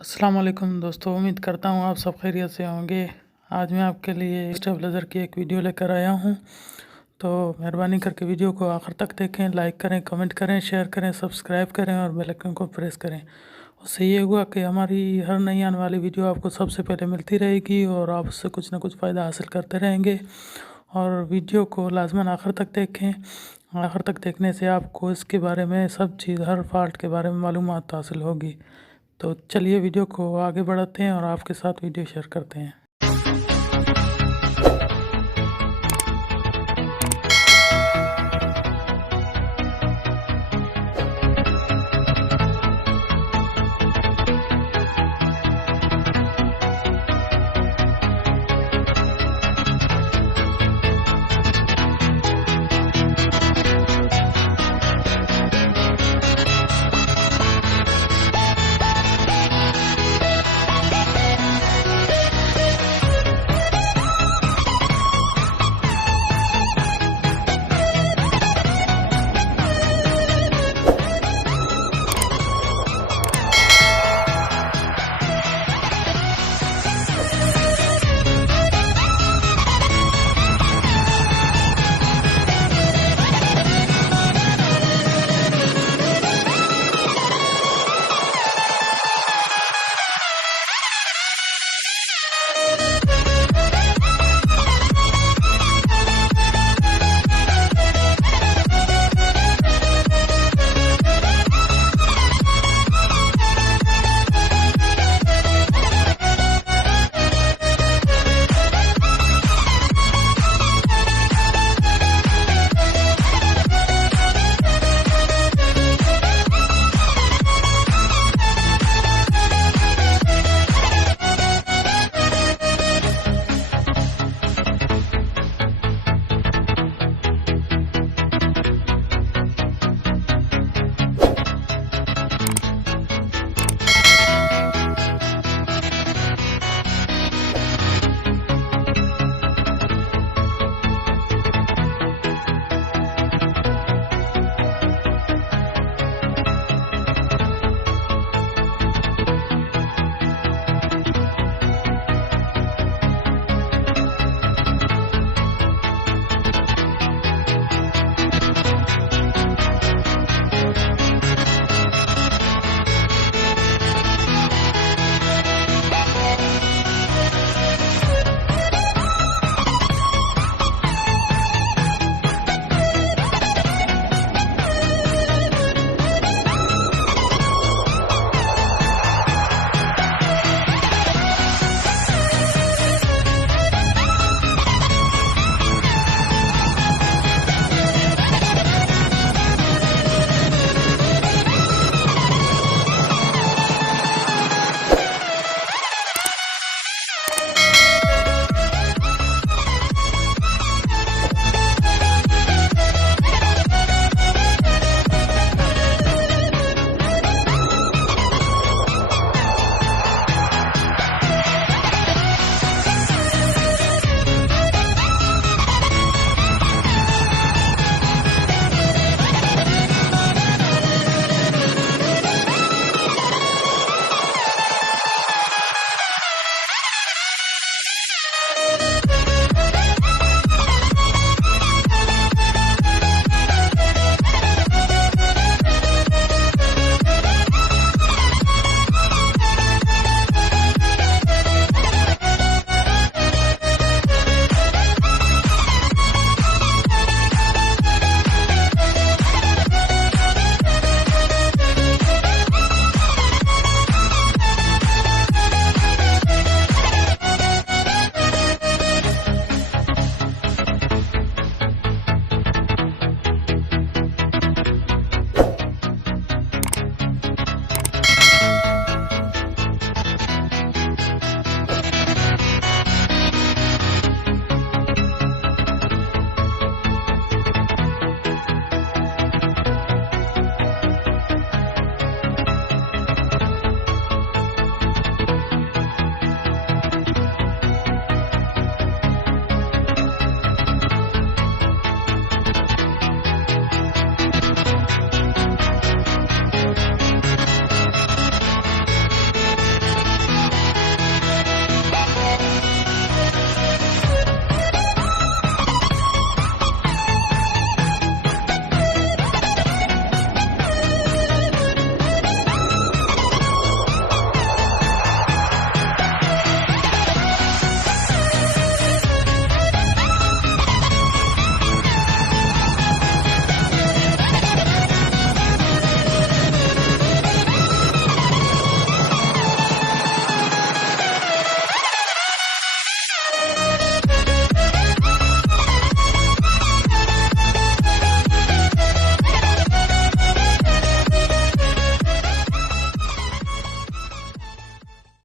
अस्सलाम वालेकुम दोस्तों, उम्मीद करता हूँ आप सब खैरियत से होंगे। आज मैं आपके लिए स्टेबलाइज़र की एक वीडियो लेकर आया हूँ, तो मेहरबानी करके वीडियो को आखिर तक देखें, लाइक करें, कमेंट करें, शेयर करें, सब्सक्राइब करें और बेल आइकन को प्रेस करें। उससे ये हुआ कि हमारी हर नई आने वाली वीडियो आपको सबसे पहले मिलती रहेगी और आप उससे कुछ ना कुछ फ़ायदा हासिल करते रहेंगे। और वीडियो को लाजमन आखिर तक देखें। आखिर तक देखने से आपको इसके बारे में सब चीज़, हर फॉल्ट के बारे में मालूमात हासिल होगी। तो चलिए वीडियो को आगे बढ़ाते हैं और आपके साथ वीडियो शेयर करते हैं।